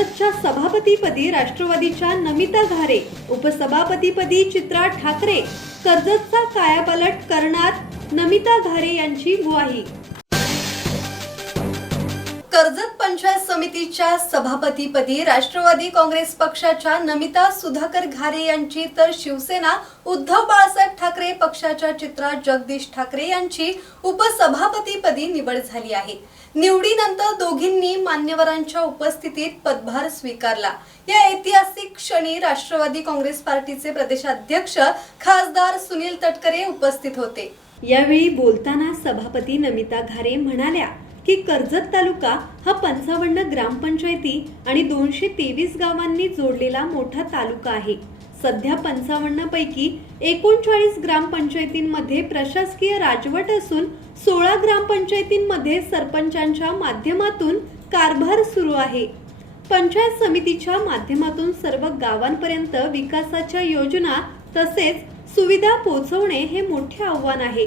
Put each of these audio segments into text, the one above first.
कर्जतच्या सभापतीपदी राष्ट्रवादीच्या नमिता घारे, उपसभापतीपदी चित्रा ठाकरे, कर्जतचा कायापालट करणार नमिता घारे यांची ग्वाही। कर्जत पंचायत समितीच्या सभापतीपदी राष्ट्रवादी काँग्रेस पक्षाच्या नमिता सुधाकर घारे यांची तर शिवसेना उद्धव बाळासाहेब ठाकरे पक्षाच्या चित्रा जगदीश ठाकरे यांची उपसभापतीपदी निवड झाली आहे। निवडीनंतर दोघींनी मान्यवरांच्या उपस्थितीत पदभार स्वीकारला। या ऐतिहासिक क्षणी राष्ट्रवादी काँग्रेस पार्टीचे प्रदेशाध्यक्ष खासदार सुनील तटकरे उपस्थित होते। यावेळी बोलताना सभापती नमिता घारे म्हणाल्या की कर्जत तालुका हा 55 ग्रामपंचायती आणि 223 गावांनी जोडलेला मोठा तालुका आहे। सध्या 55 पैकी 39 ग्रामपंचायतींमध्ये प्रशासकीय राजवट असून 16 ग्रामपंचायतींमध्ये सरपंचांच्या माध्यमातून कारभार सुरू आहे। पंचायत समितीच्या माध्यमातून सर्व गावांपर्यंत विकासाच्या योजना तसेच सुविधा पोहोचवणे हे मोठे आव्हान आहे।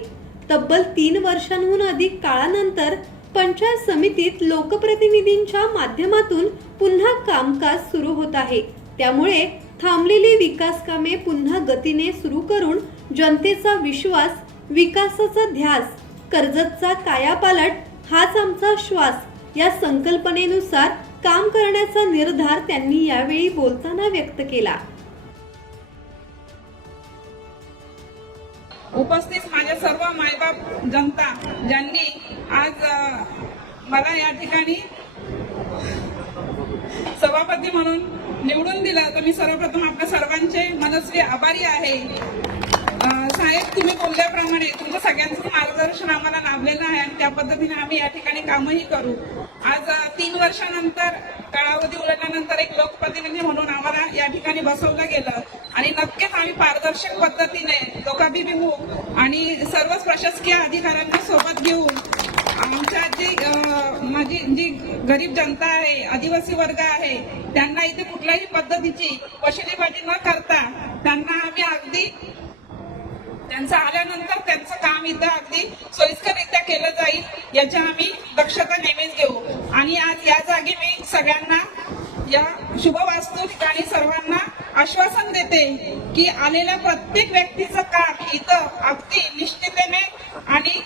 तब्बल 3 वर्षांहून अधिक काळानंतर पंचायत समितीत लोकप्रतिनिधींच्या माध्यमातून पुन्हा कामकाज सुरू होत आहे। त्यामुळे थांबलेली विकास कामे पुन्हा गतीने सुरू करून जनतेचा विश्वास, विकासाचा ध्यास, कर्जतचा कायापालट हाच आमचा श्वास या संकल्पनेनुसार काम करण्याचा निर्धार त्यांनी यावेळी बोलताना व्यक्त केला। उपस्थित माझ्या सर्व मायबाप जनता ज्यांनी आज मला या ठिकाणी सभापती म्हणून निवडून दिलं, तर मी सर्वप्रथम आपल्या सर्वांचे मनस्वी आभारी आहे। साहेब, तुम्ही बोलल्याप्रमाणे तुमचं सगळ्यांचं मार्गदर्शन आम्हाला लाभलेलं आहे आणि त्या पद्धतीने आम्ही या ठिकाणी कामही करू। आज 3 वर्षानंतर कालावधी उलटल्यानंतर एक लोकप्रतिनिधी म्हणून आम्हाला या ठिकाणी बसवलं गेलं आणि नक्कीच आम्ही पारदर्शक पद्धतीने लोकाभिमुख आणि सर्वच प्रशासकीय अधिकाऱ्यांना सोबत घेऊन आमच्या जी गरीब जनता आहे, आदिवासी वर्ग आहे, त्यांना इथे कुठल्याही पद्धतीची वशिलेबाजी न करता त्यांना आम्ही अगदी त्यांचं आल्यानंतर त्यांचं काम इथं अगदी सोयीस्कररित्या केलं जाईल याची आम्ही दक्षता नेहमीच घेऊ। आणि आज या जागी मी सगळ्यांना या शुभवास्तू ठिकाणी सर्वांना आश्वासन देते की आलेल्या प्रत्येक व्यक्तीचं काम इथं अगदी निश्चिततेने आणि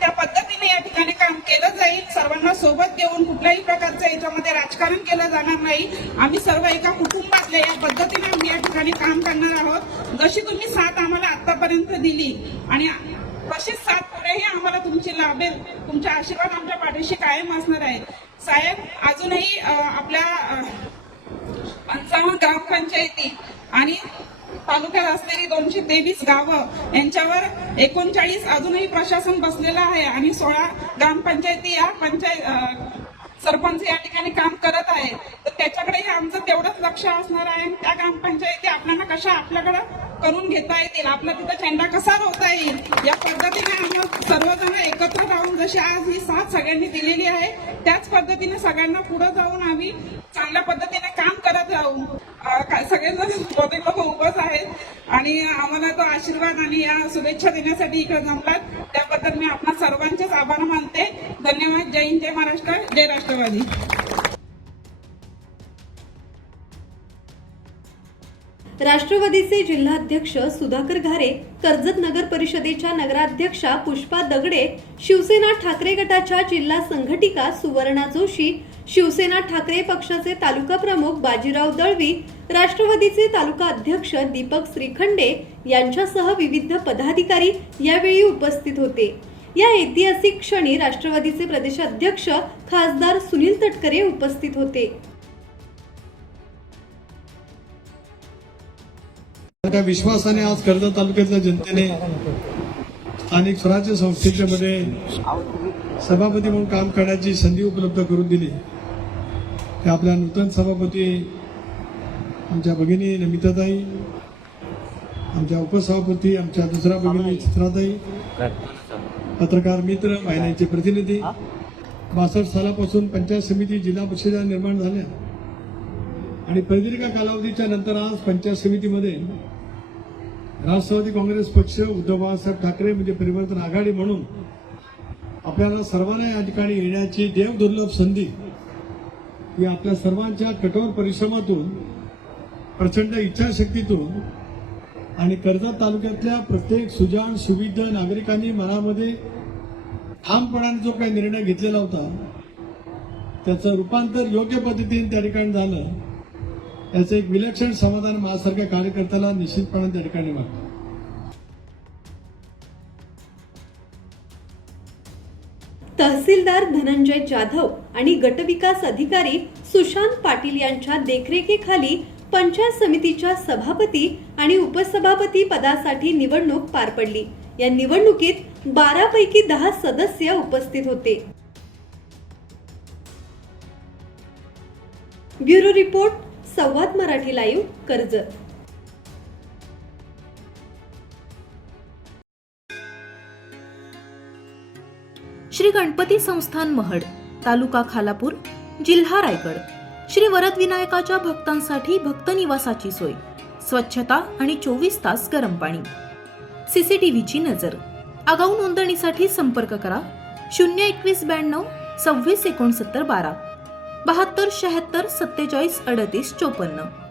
त्या पद्धतीने या ठिकाणी काम केलं जाईल। सर्वांना सोबत घेऊन कुठल्याही प्रकारचं याच्यामध्ये राजकारण केलं जाणार नाही। आम्ही सर्व एका कुटुंबातल्या या पद्धतीने आम्ही या ठिकाणी काम करणार आहोत। जशी तुम्ही साथ आम्हाला आतापर्यंत दिली आणि तशीच साथ पुढेही आम्हाला तुमची लाभेल। तुमचे आशीर्वाद आमच्या पाठीशी कायम असणार आहे। साहेब, अजूनही आपल्या 55 ग्रामपंचायती आणि तालुक्यात असलेली 223 गावं यांच्यावर 39 अजूनही प्रशासन बसलेलं आहे आणि 16 ग्रामपंचायती या सरपंच या ठिकाणी काम करत आहे। तर त्याच्याकडेही आमचं तेवढंच लक्ष असणार आहे। त्या ग्रामपंचायती आपल्याला कशा आपल्याकडे करून घेता येतील, आपला तिथं झेंडा कसा रोवता येईल या पद्धतीने आम्ही सर्वजण एकत्र राहून जशी आज ही साथ सगळ्यांनी दिलेली आहे त्याच पद्धतीने सगळ्यांना पुढे जाऊन आम्ही चांगल्या पद्धतीने काम करत राहू। सगळेजण बहुतेक लोक उभंच आहेत आणि आम्हाला तो आशीर्वाद आणि या शुभेच्छा देण्यासाठी इकडे जमलात त्याबद्दल मी आपणा सर्वांचेच आभार मानते। धन्यवाद। जय हिंद, जय महाराष्ट्र, जय राष्ट्रवादी। राष्ट्रवादीचे जिल्हाध्यक्ष सुधाकर घारे, कर्जत नगर परिषदेच्या नगराध्यक्षा पुष्पा दगडे, शिवसेना ठाकरे गटाच्या जिल्हा संघटिका सुवर्णा जोशी, शिवसेना ठाकरे पक्षाचे तालुका प्रमुख बाजीराव दळवी, राष्ट्रवादीचे तालुका अध्यक्ष दीपक श्रीखंडे यांच्यासह विविध पदाधिकारी यावेळी उपस्थित होते। या ऐतिहासिक क्षणी राष्ट्रवादीचे प्रदेशाध्यक्ष खासदार सुनील तटकरे उपस्थित होते। त्या विश्वासाने आज कर्जत तालुक्यातल्या जनतेने स्थानिक स्वराज्य संस्थेच्या मध्ये सभापती म्हणून काम करण्याची संधी उपलब्ध करून दिली। त्या आपल्या नूतन सभापती आमच्या भगिनी नमिताताई, आमच्या उपसभापती आमच्या दुसऱ्या भगिनी चित्राताई, पत्रकार मित्र, महिलांचे प्रतिनिधी। 62 सालापासून पंचायत समिती जिल्हा परिषदा निर्माण झाल्या आणि प्रदीर्घ कालावधीच्या नंतर आज पंचायत समितीमध्ये राष्ट्रवादी काँग्रेस पक्ष, उद्धव बाळासाहेब ठाकरे म्हणजे परिवर्तन आघाडी म्हणून आपल्याला सर्वांना या ठिकाणी येण्याची देवदुर्लभ संधी की आपल्या सर्वांच्या कठोर परिश्रमातून, प्रचंड इच्छाशक्तीतून आणि कर्जत तालुक्यातल्या प्रत्येक सुजाण सुविध नागरिकांनी मनामध्ये ठामपणाने जो काही निर्णय घेतलेला होता त्याचं रूपांतर योग्य पद्धतीने त्या ठिकाणी झालं, याचं एक विलक्षण समाधान माझ्यासारख्या कार्यकर्त्याला निश्चितपणे त्या ठिकाणी वाटतं. तहसीलदार धनंजय जाधव आणि गटविकास अधिकारी सुशांत पाटील यांच्या देखरेखीखाली पंचायत समितीच्या सभापती आणि उपसभापती पदासाठी निवडणूक पार पडली. या निवडणुकीत 12 पैकी 10 सदस्य उपस्थित होते. ब्युरो रिपोर्ट, संवाद मराठी लाईव्ह, कर्जत. श्री गणपती संस्थान महड, तालुका खालापूर, जिल्हा रायगड. श्री वरद विनायकाच्या भक्तांसाठी भक्त निवासाची सोय, स्वच्छता आणि 24 तास गरम पाणी. सीसीटीव्हीची नजर. आगाऊ नोंदणीसाठी संपर्क करा 02192 26 69 12 72 76 47 38 54.